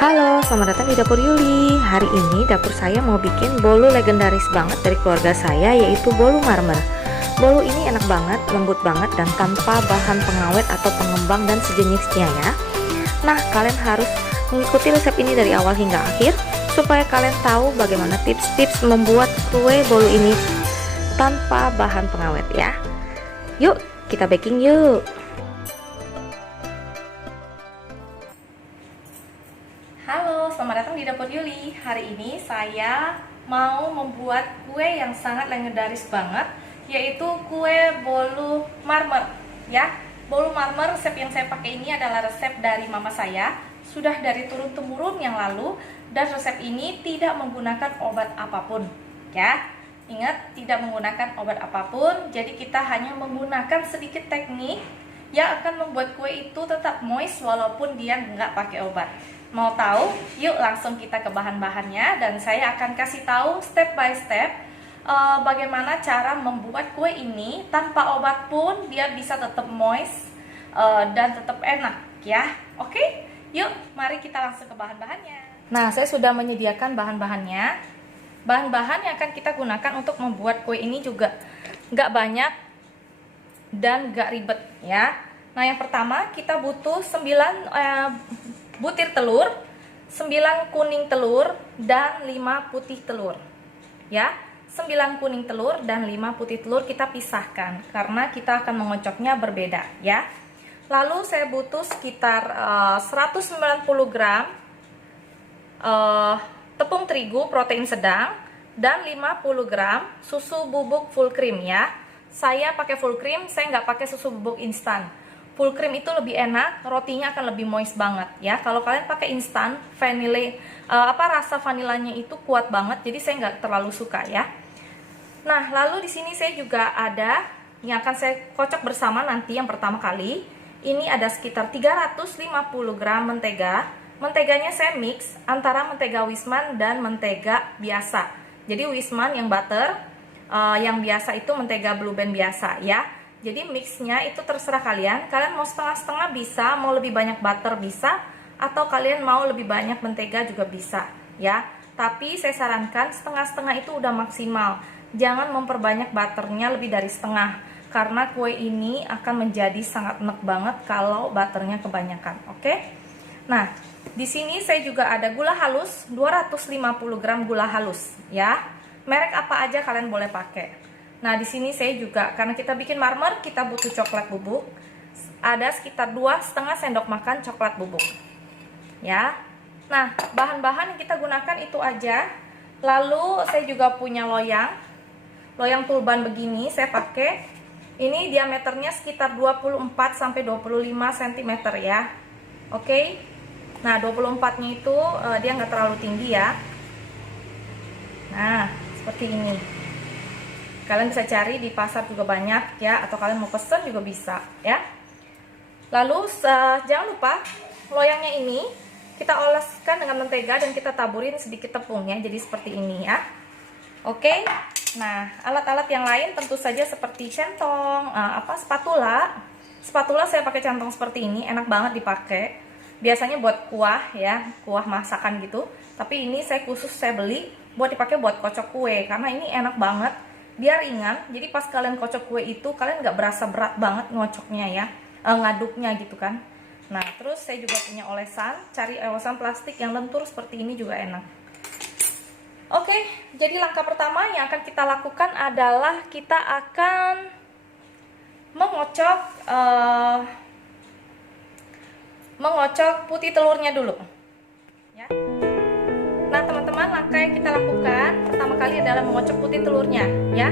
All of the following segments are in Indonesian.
Halo, selamat datang di Dapur Yuli. Hari ini dapur saya mau bikin bolu legendaris banget dari keluarga saya, yaitu bolu marmer. Bolu ini enak banget, lembut banget, dan tanpa bahan pengawet atau pengembang dan sejenisnya ya. Nah, kalian harus mengikuti resep ini dari awal hingga akhir supaya kalian tahu bagaimana tips-tips membuat kue bolu ini tanpa bahan pengawet ya. Yuk, kita baking yuk. Halo, selamat datang di Dapur Yuli. Hari ini saya mau membuat kue yang sangat legendaris banget, yaitu kue bolu marmer ya. Bolu marmer, resep yang saya pakai ini adalah resep dari mama saya, sudah dari turun-temurun yang lalu, dan resep ini tidak menggunakan obat apapun ya. Ingat, tidak menggunakan obat apapun, jadi kita hanya menggunakan sedikit teknik yang akan membuat kue itu tetap moist walaupun dia nggak pakai obat. Mau tahu? Yuk langsung kita ke bahan-bahannya, dan saya akan kasih tahu step by step bagaimana cara membuat kue ini tanpa obat pun dia bisa tetap moist dan tetap enak ya. Oke? Yuk mari kita langsung ke bahan-bahannya. Nah, saya sudah menyediakan bahan-bahannya. Bahan-bahan yang akan kita gunakan untuk membuat kue ini juga nggak banyak dan nggak ribet ya. Nah, yang pertama kita butuh 9 butir telur, 9 kuning telur, dan 5 putih telur ya. 9 kuning telur dan 5 putih telur kita pisahkan karena kita akan mengocoknya berbeda ya. Lalu saya butuh sekitar 190 gram tepung terigu protein sedang dan 50 gram susu bubuk full cream ya. Saya pakai full cream, saya nggak pakai susu bubuk instan. Full cream itu lebih enak, rotinya akan lebih moist banget ya. Kalau kalian pakai instan, rasa vanilanya itu kuat banget, jadi saya nggak terlalu suka ya. Nah, lalu di sini saya juga ada yang akan saya kocok bersama nanti yang pertama kali. Ini ada sekitar 350 gram mentega. Menteganya saya mix antara mentega Wisman dan mentega biasa. Jadi Wisman yang butter, yang biasa itu mentega Blue Band biasa ya. Jadi mixnya itu terserah kalian. Kalian mau setengah-setengah bisa, mau lebih banyak butter bisa, atau kalian mau lebih banyak mentega juga bisa ya. Tapi saya sarankan setengah-setengah itu udah maksimal. Jangan memperbanyak butternya lebih dari setengah, karena kue ini akan menjadi sangat enak banget kalau butternya kebanyakan. Oke? Nah, di sini saya juga ada gula halus, 250 gram gula halus ya. Merek apa aja kalian boleh pakai. Nah, di sini saya juga, karena kita bikin marmer, kita butuh coklat bubuk. Ada sekitar 2,5 sendok makan coklat bubuk. Ya. Nah, bahan-bahan yang kita gunakan itu aja. Lalu saya juga punya loyang. Loyang tulban begini saya pakai. Ini diameternya sekitar 24 sampai 25 cm ya. Oke. Nah, 24-nya itu dia nggak terlalu tinggi ya. Nah, seperti ini. Kalian bisa cari di pasar juga banyak ya, atau kalian mau pesen juga bisa ya. Lalu jangan lupa loyangnya ini kita oleskan dengan mentega dan kita taburin sedikit tepungnya jadi seperti ini ya. Oke. Nah, alat-alat yang lain tentu saja seperti centong, spatula. Spatula saya pakai centong seperti ini, enak banget dipakai. Biasanya buat kuah ya, kuah masakan gitu. Tapi ini saya khusus saya beli buat dipakai buat kocok kue karena ini enak banget. Dia ringan, jadi pas kalian kocok kue itu kalian nggak berasa berat banget ngocoknya ya, ngaduknya gitu kan. Nah, terus saya juga punya olesan, cari olesan plastik yang lentur seperti ini juga enak. Oke, jadi langkah pertama yang akan kita lakukan adalah kita akan mengocok putih telurnya dulu ya. Nah, teman-teman, langkah yang kita lakukan pertama kali adalah mengocok putih telurnya ya.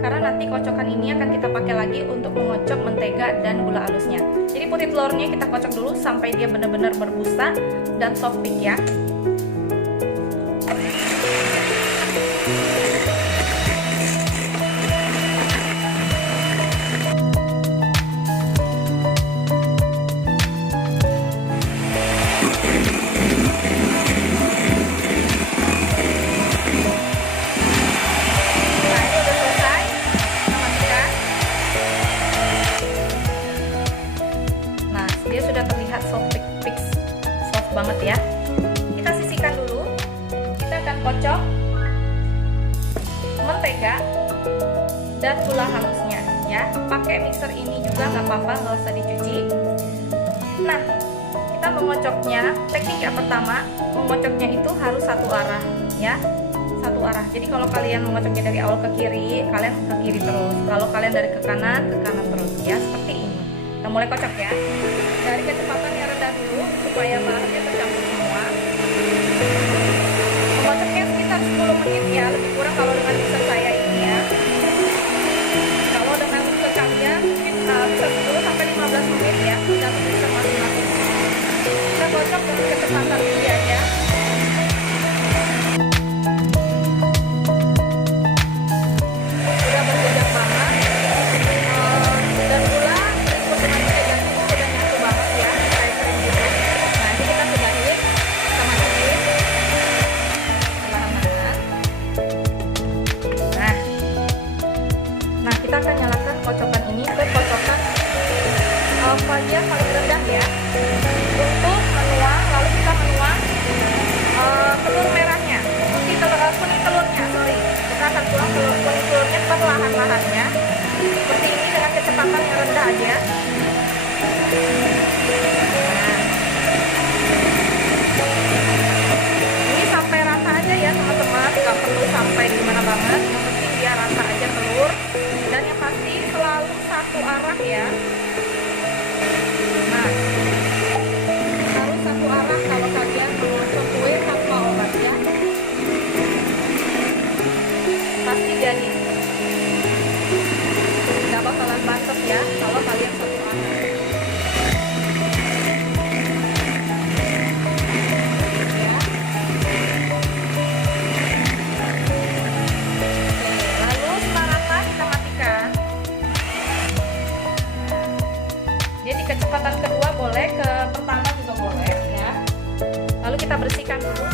Karena nanti kocokan ini akan kita pakai lagi untuk mengocok mentega dan gula halusnya. Jadi putih telurnya kita kocok dulu sampai dia benar-benar berbusa dan soft peak ya. Dia sudah terlihat soft banget ya. kocok mentega dan gula halusnya ya. Pakai mixer ini juga nggak apa-apa, nggak usah dicuci. Nah, kita mengocoknya, teknik yang pertama, mengocoknya itu harus satu arah ya, satu arah. Jadi kalau kalian mengocoknya dari awal ke kiri, kalian ke kiri terus. Kalau kalian dari ke kanan terus ya, seperti ini. Kita mulai kocok ya, dari kecepatan yang rendah dulu supaya bahannya tercampur semua. Mengocoknya sekitar 10 menit ya, lebih kurang kalau dengan mixer saya ini ya. Kalau dengan mixer kalian mungkin bisa 10 sampai 15 menit ya, tergantung mixer masing-masing. Kita kocok dengan kecepatan tinggi aja. Udah berjejak banget, dan gula ikut dengan menteganya itu udah nyatu banget ya, kayak kering gitu. Nah, ini kita sudahin, kita matiin perlahan-lahan. Nah, kita akan nyalakan kocokan ini ke kocokan bagian paling rendah ya, untuk menuang. Lalu kita menuang telur merahnya, kuning telurnya, kita akan tuang kuning telurnya perlahan-lahan ya, seperti ini dengan kecepatan yang rendah aja. Ini sampai rata aja ya teman-teman, nggak perlu sampai gimana banget, yang penting dia rata aja telur, dan yang pasti selalu satu arah ya. Nah, harus satu arah kalau kalian mengocok kue tanpa obat ya, pasti jadi nggak bakalan bantet ya kalau kalian satu arah ya. Lalu sekarang kita matikan. Jadi kecepatan kedua boleh, ke pertama juga boleh ya. Lalu kita bersihkan dulu.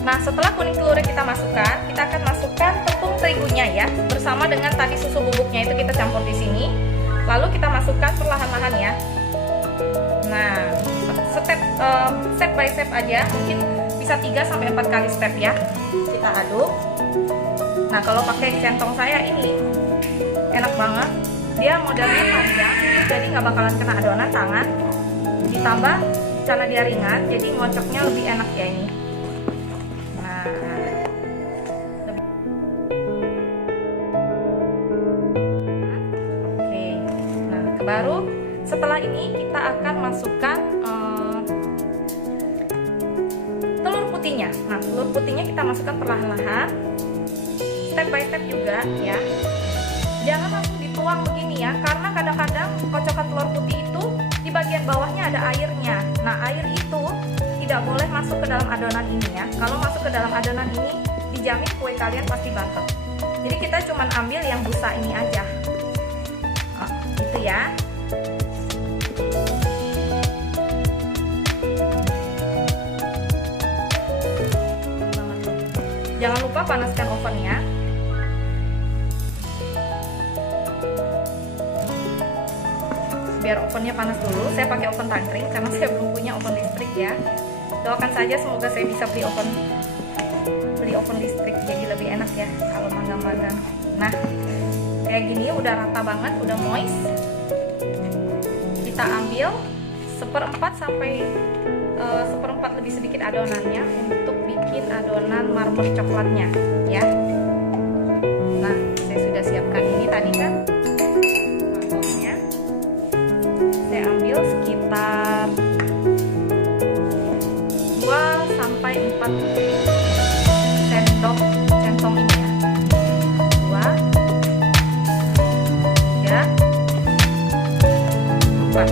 Nah, setelah kuning telurnya kita masukkan, kita akan masukkan tepung terigunya ya, bersama dengan tadi susu bubuknya itu kita campur di sini. Lalu kita masukkan perlahan-lahan ya. Nah, step by step aja, mungkin bisa 3 sampai 4 kali step ya. Kita aduk. Nah, kalau pakai centong saya ini enak banget. Dia modelnya panjang, jadi nggak bakalan kena adonan tangan. Ditambah karena dia ringan, jadi ngocoknya lebih enak ya ini. Baru setelah ini kita akan masukkan telur putihnya. Nah, telur putihnya kita masukkan perlahan-lahan, step by step juga ya. Jangan langsung dituang begini ya, karena kadang-kadang kocokan telur putih itu di bagian bawahnya ada airnya. Nah, air itu tidak boleh masuk ke dalam adonan ini ya. Kalau masuk ke dalam adonan ini, dijamin kue kalian pasti bantet. Jadi kita cuma ambil yang busa ini aja. Gitu ya. Jangan lupa panaskan ovennya. Biar ovennya panas dulu. Saya pakai oven tangkring karena saya belum punya oven listrik ya. Doakan saja semoga saya bisa beli oven listrik, jadi lebih enak ya kalau magang-magang. Nah, kayak gini udah rata banget, udah moist. Kita ambil 1/4 sampai 1/4 lebih sedikit adonannya untuk bikin adonan marmer coklatnya ya. Nah, saya sudah siapkan ini tadi kan mangkoknya. Saya ambil sekitar 2 sampai 4 sendok centong ini ya. 2, 3, 4.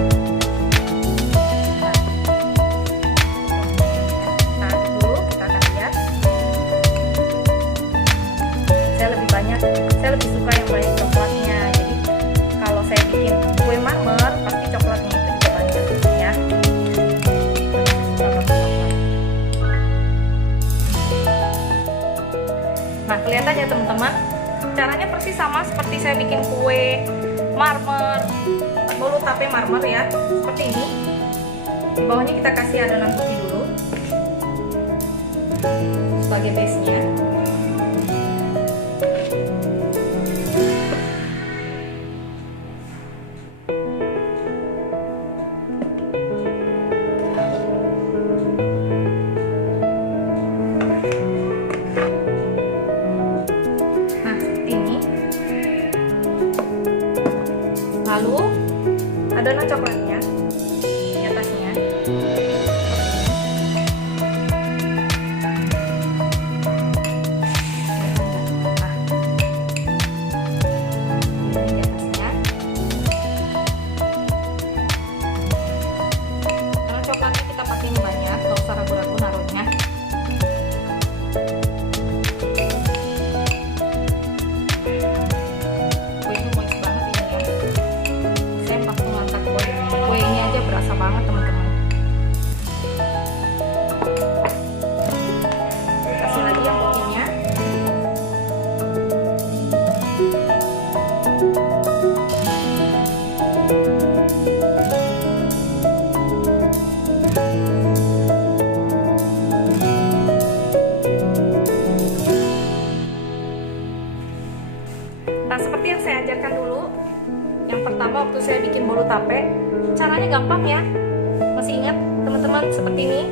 Saya lebih suka yang banyak coklatnya. Jadi kalau saya bikin kue marmer pasti coklatnya itu juga banyak ya. Nah, kelihatan ya teman-teman, caranya persis sama seperti saya bikin kue marmer, bolu tape marmer ya, seperti ini. Di bawahnya kita kasih adonan putih dulu. HP. Caranya gampang ya. Masih ingat teman-teman, seperti ini.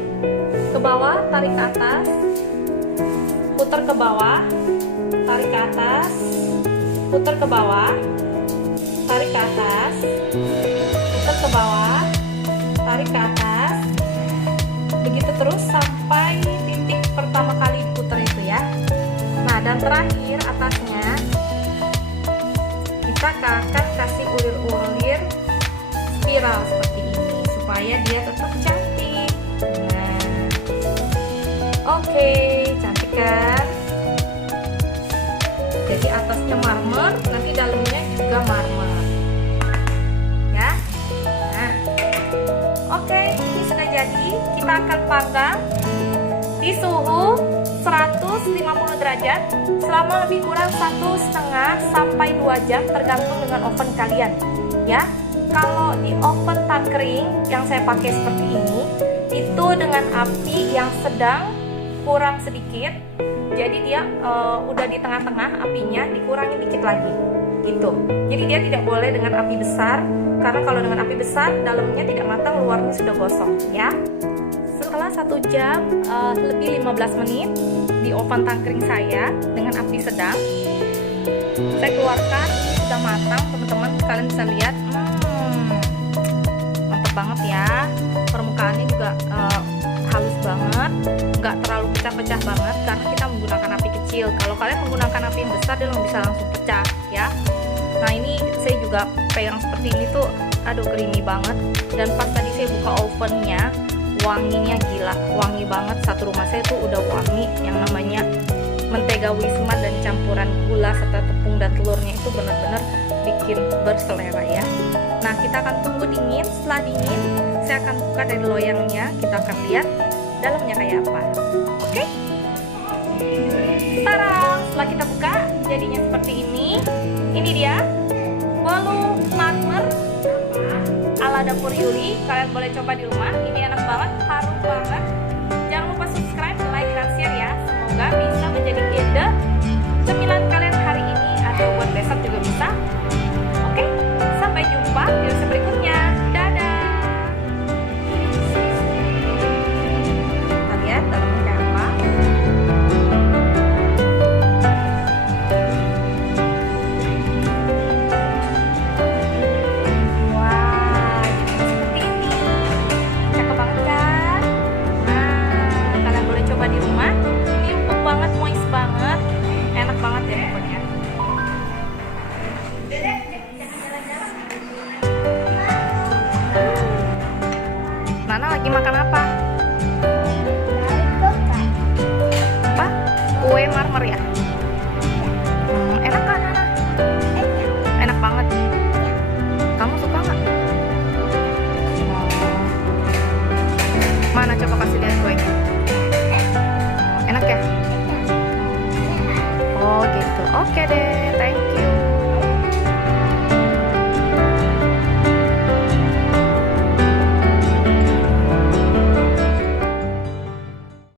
Ke bawah, tarik ke atas, putar ke bawah, tarik ke atas, putar ke bawah, tarik ke atas, putar ke bawah, tarik ke atas. Begitu terus sampai titik pertama kali diputar itu ya. Nah, dan terakhir atasnya kita akan kasih ulir-ulir spiral seperti ini supaya dia tetap cantik. Nah, oke, cantik kan? Jadi atasnya marmer, nanti dalamnya juga marmer ya. Nah, oke, ini sudah jadi. Kita akan panggang di suhu 150 derajat selama lebih kurang 1,5 sampai 2 jam tergantung dengan oven kalian ya. Kalau di oven tangkring yang saya pakai seperti ini, itu dengan api yang sedang kurang sedikit. Jadi dia udah di tengah-tengah apinya, dikurangin dikit lagi gitu. Jadi dia tidak boleh dengan api besar, karena kalau dengan api besar dalamnya tidak matang, luarnya sudah gosong ya. Setelah 1 jam lebih 15 menit di oven tangkring saya dengan api sedang, saya keluarkan. Ini sudah matang teman-teman, kalian bisa lihat. Mantap banget ya. Permukaannya juga halus banget, nggak terlalu pecah-pecah banget karena kita menggunakan api kecil. Kalau kalian menggunakan api yang besar, dia bisa langsung pecah ya. Nah, ini saya juga pegang seperti ini tuh, aduh creamy banget. Dan pas tadi saya buka ovennya, wanginya gila, wangi banget. Satu rumah saya tuh udah wangi. Yang namanya mentega wisma dan campuran gula serta tepung dan telurnya itu benar-benar bikin berselera ya. Nah, kita akan tunggu dingin. Setelah dingin, saya akan buka dari loyangnya. Kita akan lihat dalamnya kayak apa. Oke? Tara, setelah kita buka, jadinya seperti ini. Ini dia bolu marmer ala dapur Yuli. Kalian boleh coba di rumah. Ini enak banget, harum banget.